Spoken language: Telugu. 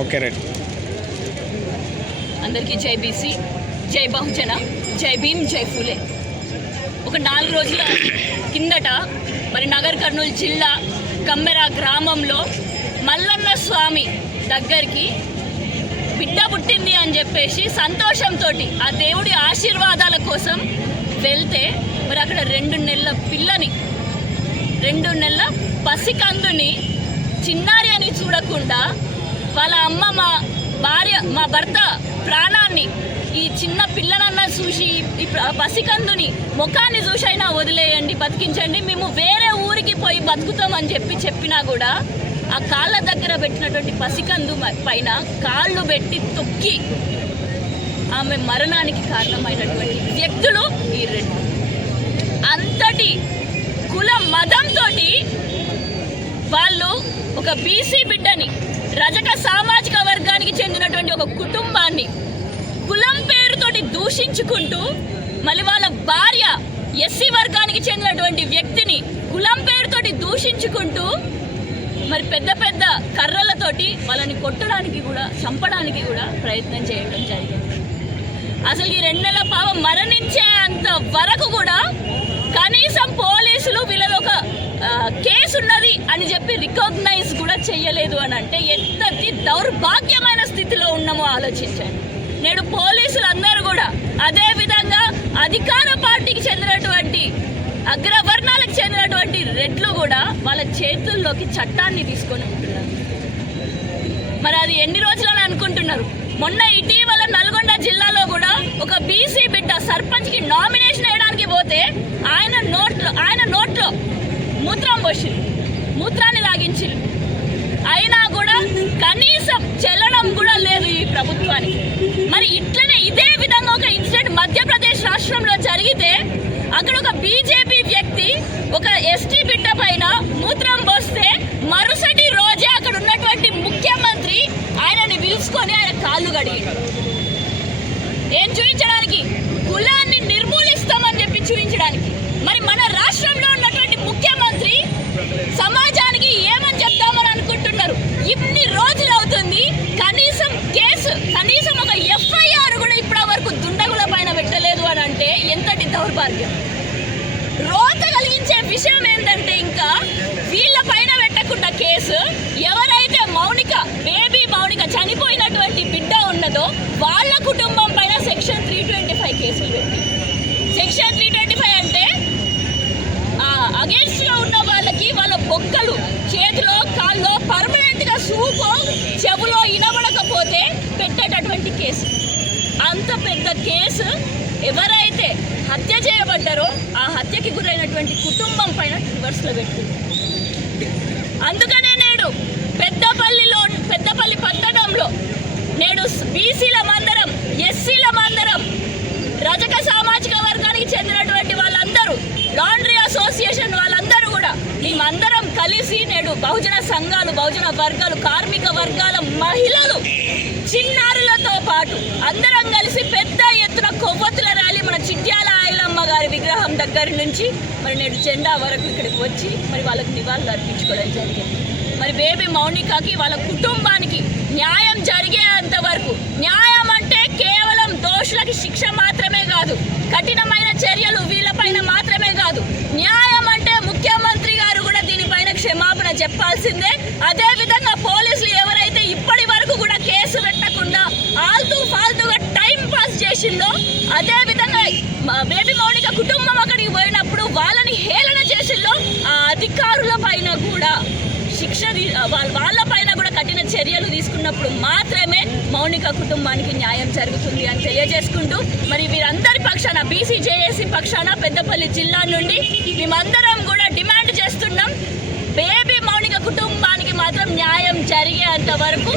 Okay right. అందరికీ జై బీసీ, జై బహుజన, జై భీమ్, జై ఫూలే. ఒక 4 రోజుల కిందట మరి నగర్ కర్నూలు జిల్లా కమ్మెర గ్రామంలో మల్లన్న స్వామి దగ్గరికి బిడ్డ పుట్టింది అని చెప్పేసి సంతోషంతో ఆ దేవుడి ఆశీర్వాదాల కోసం వెళ్తే మరి అక్కడ 2 నెలల పిల్లని 2 నెలల పసికందుని చిన్నారి అని చూడకుండా వాళ్ళ అమ్మ మా భర్త ప్రాణాన్ని ఈ చిన్న పిల్లనన్నా చూసి ఈ పసికందుని ముఖాన్ని చూసైనా వదిలేయండి, బతికించండి, మేము వేరే ఊరికి పోయి బతుకుతామని చెప్పినా కూడా ఆ కాళ్ళ దగ్గర పెట్టినటువంటి పసికందు పైన కాళ్ళు పెట్టి తొక్కి ఆమె మరణానికి కారణమైనటువంటి వ్యక్తులు ఈ 2. అంతటి కుల మతంతో వాళ్ళు ఒక బీసీ బిడ్డని, రజక సామాజిక వర్గానికి చెందినటువంటి ఒక కుటుంబాన్ని కులం పేరుతోటి దూషించుకుంటూ, మళ్ళీ వాళ్ళ భార్య ఎస్సీ వర్గానికి చెందినటువంటి వ్యక్తిని కులం పేరుతోటి దూషించుకుంటూ మరి పెద్ద పెద్ద కర్రలతోటి వాళ్ళని కొట్టడానికి కూడా, చంపడానికి కూడా ప్రయత్నం చేయడం జరిగింది. అసలు ఈ 2 నెలల పాపం మరణించే అంత వరకు కూడా కనీసం పోలీసులు వీళ్ళది ఒక కేసు ఉన్నది అని చెప్పి రికగ్నైజ్ కూడా చెయ్యలేదు అని అంటే ఎంతటి దౌర్భాగ్యమైన స్థితిలో ఉన్నామో ఆలోచించండి. నేడు పోలీసులు అందరూ కూడా అదే విధంగా అధికార పార్టీకి చెందినటువంటి అగ్రవర్ణాలకు చెందినటువంటి రెడ్లు కూడా వాళ్ళ చేతుల్లోకి చట్టాన్ని తీసుకొని ఉంటున్నారు. మరి అది ఎన్ని రోజులని అనుకుంటున్నారు? మొన్న ఇటీవల నల్గొండ జిల్లాలో కూడా ఒక బీసీ బిడ్డ సర్పంచ్కి నామినేషన్ వేయడానికి పోతే ఆయన నోట్లో మూత్రం పోసింది, మూత్రాన్ని తాగించింది. అయినా కూడా కనీసం చెల్లడం కూడా లేదు ఈ ప్రభుత్వానికి. మరి ఇట్లనే ఇదే విధంగా ఒక ఇన్సిడెంట్ మధ్యప్రదేశ్ రాష్ట్రంలో జరిగితే అక్కడ ఒక బీజేపీ వ్యక్తి ఒక ఎస్టీ బిడ్డ పైన మూత్రం పోస్తే మరుసటి రోజే అక్కడ ఉన్నటువంటి ముఖ్యమంత్రి ఆయనని పిలుచుకొని ఆయన కాళ్ళు కడిగి ఏం చూపించడానికి? కులాన్ని నిర్మూలిస్తామని చెప్పి చూపించడానికి. మరి మన రాష్ట్రంలో ఉన్నటువంటి ముఖ్యమంత్రి సమాజానికి ఏమని చెప్తామని అనుకుంటున్నారు? ఇన్ని రోజులు అవుతుంది, కనీసం ఒక ఎఫ్ఐఆర్ కూడా ఇప్పటి వరకు దుండగుల పైన పెట్టలేదు అని అంటే ఎంతటి దౌర్భాగ్యం. రోత కలిగించే విషయం ఏంటంటే ఇంకా వీళ్ళ పైన పెట్టకుండా కేసు, ఎవరైతే బేబీ మౌనిక చనిపోయినటువంటి బిడ్డ ఉన్నదో వాళ్ళ కుటుంబం పైన సెక్షన్ 325 కేసులు పెట్టి, సెక్షన్ 325 అంటే అగేన్స్ట్ గా ఉన్న వాళ్ళకి వాళ్ళ బొక్కలు చేతిలో కాల్లో పర్మనెంట్ గా సూపో చెవులో వినబడకపోతే పెట్టేటటువంటి కేసు. అంత పెద్ద కేసు ఎవరైతే హత్య చేయబడ్డారో ఆ హత్యకి గురైనటువంటి కుటుంబం పైన రివర్స్లో పెట్టింది. అందుకనే నేడు పెద్దపల్లి పట్టణంలో నేడు బీసీల మందరం, ఎస్సీల మందరం, రజక సామాజిక వర్గానికి చెందినటువంటి వాళ్ళందరూ, లాండ్రీ అసోసియేషన్ వాళ్ళందరూ కూడా మేమందరం కలిసి నేడు బహుజన సంఘాలు, బహుజన వర్గాలు, కార్మిక వర్గాల మహిళలు, చిన్నారులతో పాటు అందరం కలిసి పెద్ద ఎత్తున కొవ్వొత్తుల ర్యాలీ మన చిట్యాల ఆయిలమ్మ గారి విగ్రహం దగ్గర నుంచి మరి నేడు జెండా వరకు ఇక్కడికి వచ్చి మరి వాళ్ళకి నివాళులు అర్పించుకోవడం జరిగింది. మరి బేబీ మౌనికకి వాళ్ళ కుటుంబానికి న్యాయం జరిగేంత వరకు, న్యాయం అంటే కేవలం దోషులకి శిక్ష మాత్రమే కాదు, కఠినమైన చర్యలు వీళ్ళపైన మాత్రమే కాదు, న్యాయం అంటే ముఖ్యమంత్రి గారు కూడా దీనిపైన క్షమాపణ చెప్పాల్సిందే. అదేవిధంగా పోలీసులు ఎవరైతే ఇప్పటి వరకు కూడా కేసు పెట్టకుండా ఫాల్తుగా టైం పాస్ చేసిందో, అదేవిధంగా బేబీ మౌనిక కుటుంబం అక్కడికి పోయినప్పుడు వాళ్ళని హేళన చేసిందో ఆ అధికారుల పైన కూడా వాళ్ళ పైన కూడా కఠిన చర్యలు తీసుకున్నప్పుడు మాత్రమే మౌనిక కుటుంబానికి న్యాయం జరుగుతుంది అని తెలియజేసుకుంటూ, మరి వీరందరి పక్షాన బీసీ జేఏసీ పక్షాన పెద్దపల్లి జిల్లా నుండి మేమందరం కూడా డిమాండ్ చేస్తున్నాం, బేబీ మౌనిక కుటుంబానికి మాత్రం న్యాయం జరిగేంత వరకు